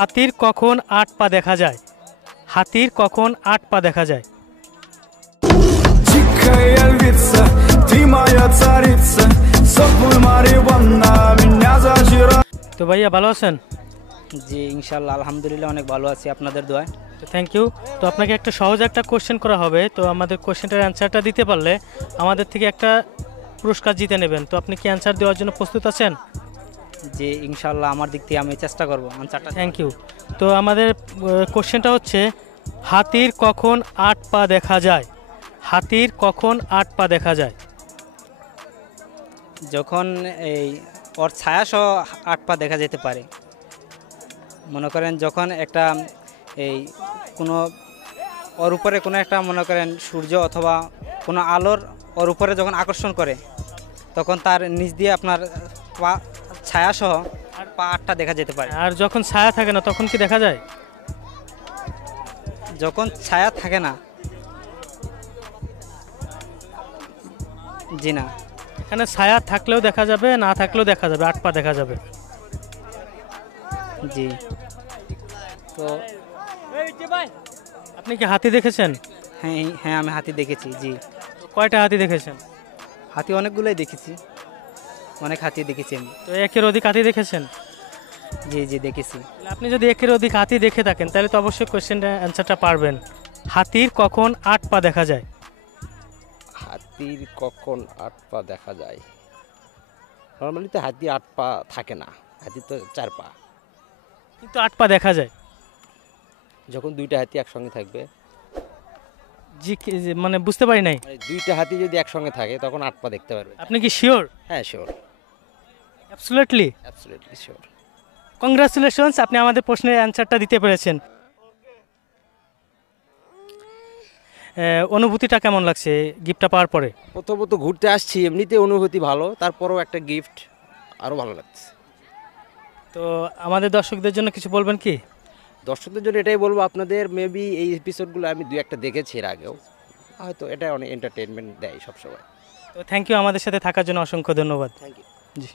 হাতির কখন 8 পা দেখা যায়? হাতির কখন 8 পা দেখা যায়? Дикая львица, ты моя царица, сопли Мариванна, меня зачаровала. তো ভাইয়া ভালো আছেন? জি ইনশাআল্লাহ আলহামদুলিল্লাহ অনেক ভালো আছি আপনাদের দোয়ায়। তো থ্যাংক ইউ। তো আপনাকে একটা সহজ একটা কোশ্চেন করা হবে, তো আমাদের কোশ্চেনটার অ্যান্সারটা দিতে পারলে আমাদের থেকে একটা পুরস্কার জিতে নেবেন। তো আপনি কি অ্যান্সার দেওয়ার জন্য প্রস্তুত আছেন? জি ইনশাআল্লাহ আমার দিক থেকে আমি চেষ্টা করব আনসারটা। Thank you. তো আমাদের কোশ্চেনটা হচ্ছে, হাতির কখন 8 পা দেখা যায়? হাতির কখন 8 পা দেখা যায়? যখন এই ওর ছায়া সহ 8 পা দেখা যেতে পারে। মনে করেন যখন একটা এই কোনো ওর উপরে কোনো একটা মনে করেন সূর্য অথবা কোনো আলোর ওর উপরে যখন আকর্ষণ করে তখন তার নিচ দিয়ে আপনার পা ছায়া সহ পা 8টা দেখা যেতে পারে। আর যখন ছায়া থাকে না তখন কি দেখা যায়? যখন ছায়া থাকে না, জি না, এখানে ছায়া থাকলেও দেখা যাবে, না থাকলেও দেখা যাবে, 8 পা দেখা যাবে। জি। তো আপনি কি হাতি দেখেছেন? হ্যাঁ হ্যাঁ আমি হাতি দেখেছি। জি। কয়টা হাতি দেখেছেন? হাতি অনেকগুলোই দেখেছি, অনেক হাতি দেখেছি আমি। তো একের অধিক হাতি দেখেছেন? জি জি দেখেছি। তাহলে আপনি যদি একের অধিক হাতি দেখে থাকেন তাহলে তো অবশ্যই কোশ্চেনটা অ্যান্সারটা পারবেন। হাতির কখন 8 পা দেখা যায়? হাতির কখন 8 পা দেখা যায়? নর্মালি তো হাতি 8 পা থাকে না, হাতি তো 4 পা। কিন্তু 8 পা দেখা যায়। যখন দুইটা হাতি একসঙ্গে থাকবে, জি মানে বুঝতে পারি নাই। মানে দুইটা হাতি যদি একসঙ্গে থাকে তখন 8 পা দেখতে পারবে। আপনি কি শিওর? হ্যাঁ sure, absolutely. Absolutely sure. Congratulations, আপনি আমাদের প্রশ্নের অ্যান্সারটা দিতে পেরেছেন। অনুভূতিটা কেমন লাগছে গিফটটা পাওয়ার পরে? প্রথমত ঘুরতে আসছি, এমনিতে অনুভূতি ভালো, তারপরেও একটা গিফট আরও ভালো লাগছে। তো আমাদের দর্শকদের জন্য কিছু বলবেন কি? দর্শকদের জন্য এটাই বলবো, আপনাদের মেবি এই এপিসোডগুলো আমি 2-1টা দেখেছি এর আগেও, হয়তো এটা অনেক এন্টারটেনমেন্ট দেয় সবসময়। তো থ্যাংক ইউ, আমাদের সাথে থাকার জন্য অসংখ্য ধন্যবাদ। Thank you. জি।